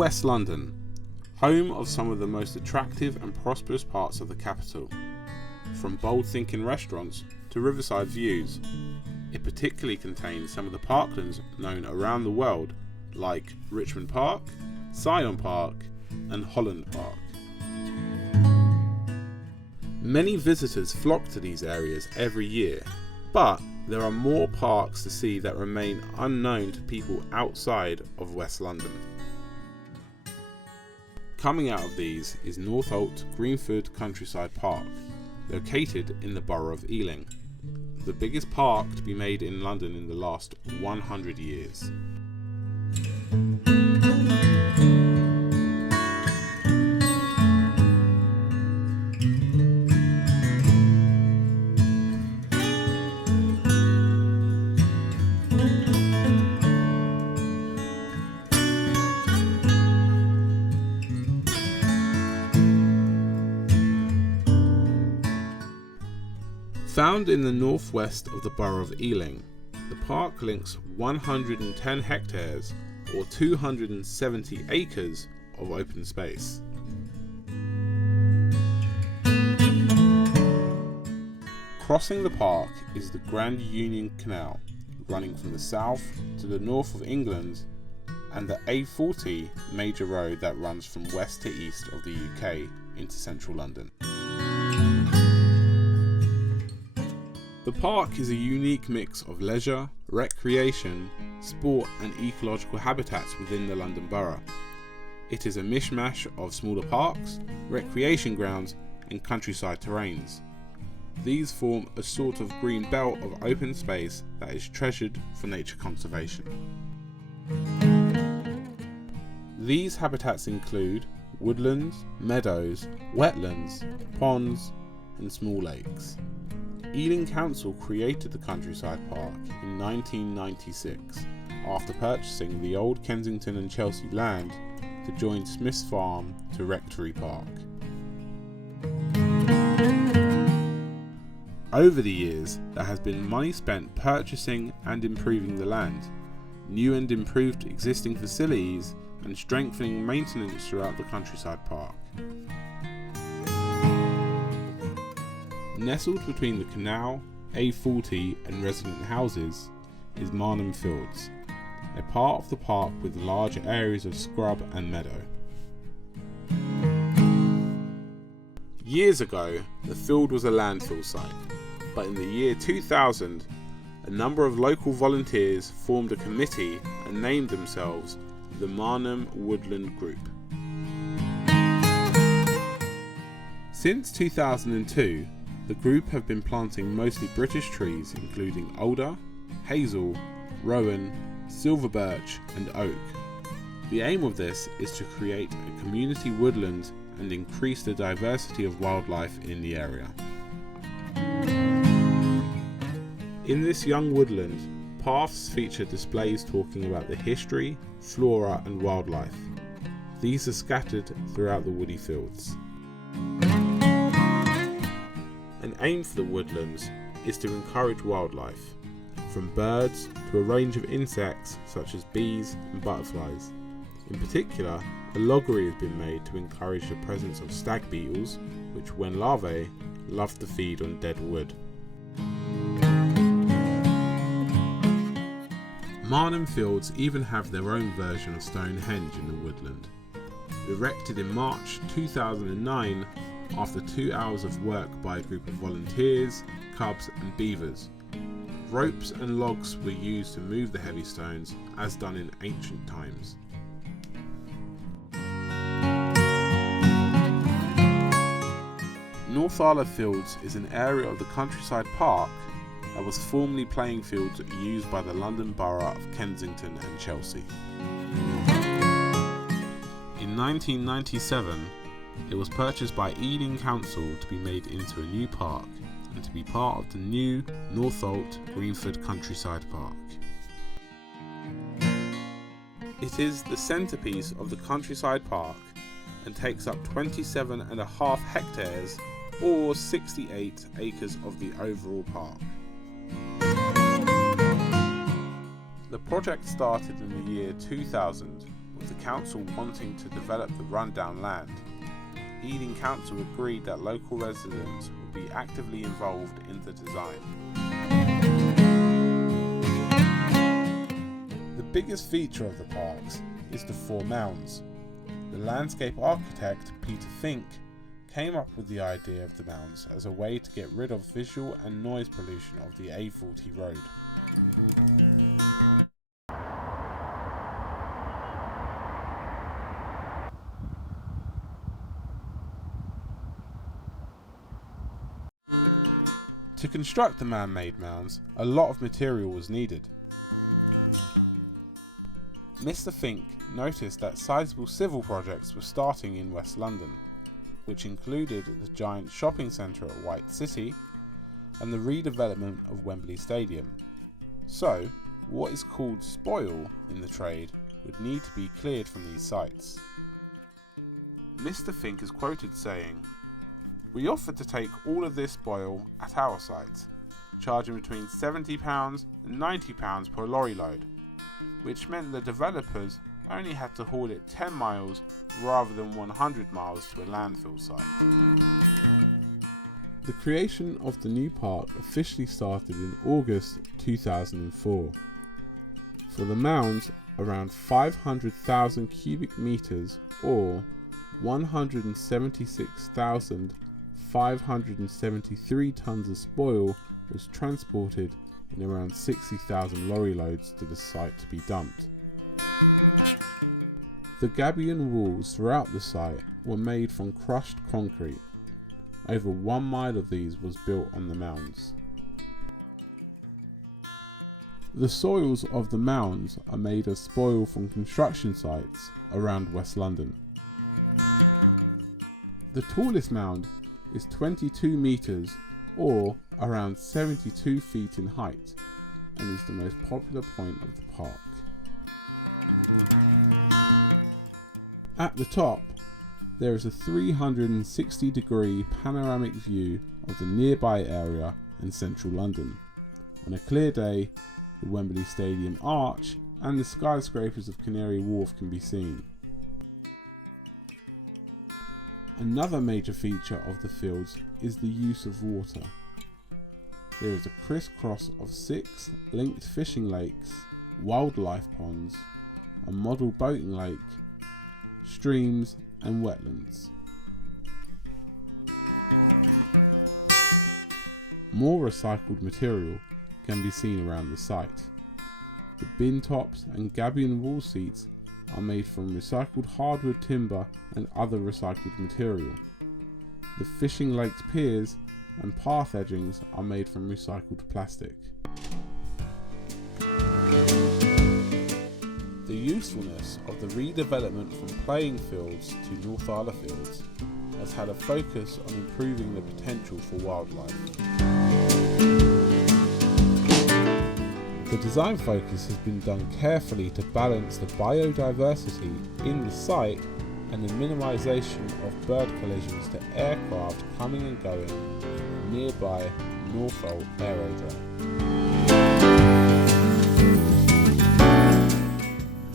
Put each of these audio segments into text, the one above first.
West London, home of some of the most attractive and prosperous parts of the capital. From bold-thinking restaurants to riverside views, it particularly contains some of the parklands known around the world, like Richmond Park, Syon Park, and Holland Park. Many visitors flock to these areas every year, but there are more parks to see that remain unknown to people outside of West London. Coming out of these is Northolt Greenford Countryside Park, located in the borough of Ealing, the biggest park to be made in London in the last 100 years. Found in the northwest of the borough of Ealing, the park links 110 hectares or 270 acres of open space. Crossing the park is the Grand Union Canal, running from the south to the north of England, and the A40 major road that runs from west to east of the UK into central London. The park is a unique mix of leisure, recreation, sport and ecological habitats within the London Borough. It is a mishmash of smaller parks, recreation grounds and countryside terrains. These form a sort of green belt of open space that is treasured for nature conservation. These habitats include woodlands, meadows, wetlands, ponds and small lakes. Ealing Council created the Countryside Park in 1996 after purchasing the old Kensington and Chelsea land to join Smith's Farm to Rectory Park. Over the years, there has been money spent purchasing and improving the land, new and improved existing facilities, and strengthening maintenance throughout the Countryside Park. Nestled between the canal, A40 and resident houses is Marnham Fields, a part of the park with large areas of scrub and meadow. Years ago, the field was a landfill site, but in the year 2000, a number of local volunteers formed a committee and named themselves the Marnham Woodland Group. Since 2002, the group have been planting mostly British trees including alder, hazel, rowan, silver birch and oak. The aim of this is to create a community woodland and increase the diversity of wildlife in the area. In this young woodland, paths feature displays talking about the history, flora and wildlife. These are scattered throughout the woody fields. An aim for the woodlands is to encourage wildlife, from birds to a range of insects such as bees and butterflies. In particular, a loggery has been made to encourage the presence of stag beetles, which when larvae, love to feed on dead wood. Marnham Fields even have their own version of Stonehenge in the woodland. Erected in March 2009 after 2 hours of work by a group of volunteers, cubs and beavers. Ropes and logs were used to move the heavy stones as done in ancient times. Northala Fields is an area of the Countryside Park that was formerly playing fields used by the London Borough of Kensington and Chelsea. In 1997, it was purchased by Ealing Council to be made into a new park and to be part of the new Northolt Greenford Countryside Park. It is the centrepiece of the Countryside Park and takes up 27.5 hectares or 68 acres of the overall park. The project started in the year 2000 with the council wanting to develop the rundown land. Eden Council agreed that local residents would be actively involved in the design. The biggest feature of the parks is the 4 mounds. The landscape architect, Peter Fink, came up with the idea of the mounds as a way to get rid of visual and noise pollution of the A40 road. To construct the man-made mounds, a lot of material was needed. Mr. Fink noticed that sizable civil projects were starting in West London, which included the giant shopping centre at White City and the redevelopment of Wembley Stadium. So, what is called spoil in the trade would need to be cleared from these sites. Mr. Fink is quoted saying, "We offered to take all of this spoil at our site, charging between £70 and £90 per lorry load, which meant the developers only had to haul it 10 miles rather than 100 miles to a landfill site." The creation of the new park officially started in August 2004. For the mounds, around 500,000 cubic metres or 176,573 tonnes of spoil was transported in around 60,000 lorry loads to the site to be dumped. The gabion walls throughout the site were made from crushed concrete. Over 1 mile of these was built on the mounds. The soils of the mounds are made of spoil from construction sites around West London. The tallest mound is 22 metres or around 72 feet in height and is the most popular point of the park. At the top, there is a 360-degree panoramic view of the nearby area and central London. On a clear day, the Wembley Stadium arch and the skyscrapers of Canary Wharf can be seen. Another major feature of the fields is the use of water. There is a crisscross of 6 linked fishing lakes, wildlife ponds, a model boating lake, streams and wetlands. More recycled material can be seen around the site. The bin tops and gabion wall seats are made from recycled hardwood timber and other recycled material. The fishing lakes piers and path edgings are made from recycled plastic. The usefulness of the redevelopment from playing fields to Northala fields has had a focus on improving the potential for wildlife. The design focus has been done carefully to balance the biodiversity in the site and the minimisation of bird collisions to aircraft coming and going from the nearby Northolt Aerodrome.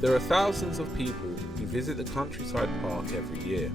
There are thousands of people who visit the Countryside Park every year.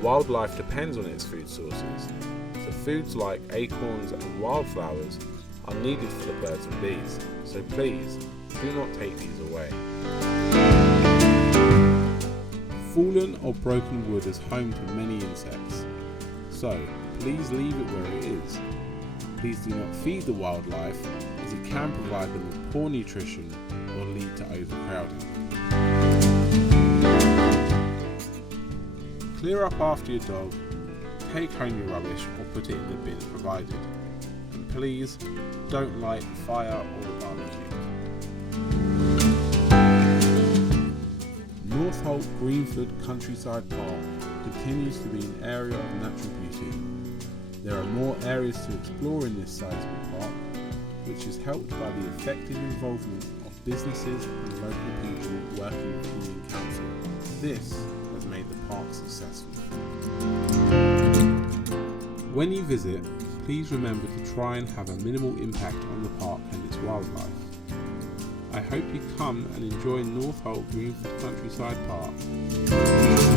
Wildlife depends on its food sources, so foods like acorns and wildflowers are needed for the birds and bees, so please do not take these away. Fallen or broken wood is home to many insects, so please leave it where it is. Please do not feed the wildlife, as it can provide them with poor nutrition or lead to overcrowding. Clear up after your dog, take home your rubbish or put it in the bin provided. And please don't light the fire or the barbecue. Northolt Greenford Countryside Park continues to be an area of natural beauty. There are more areas to explore in this sizable park, which is helped by the effective involvement of businesses and local people working with Eden Council. This has made the park successful. When you visit, please remember to try and have a minimal impact on the park and its wildlife. I hope you come and enjoy Northolt Greenford Countryside Park.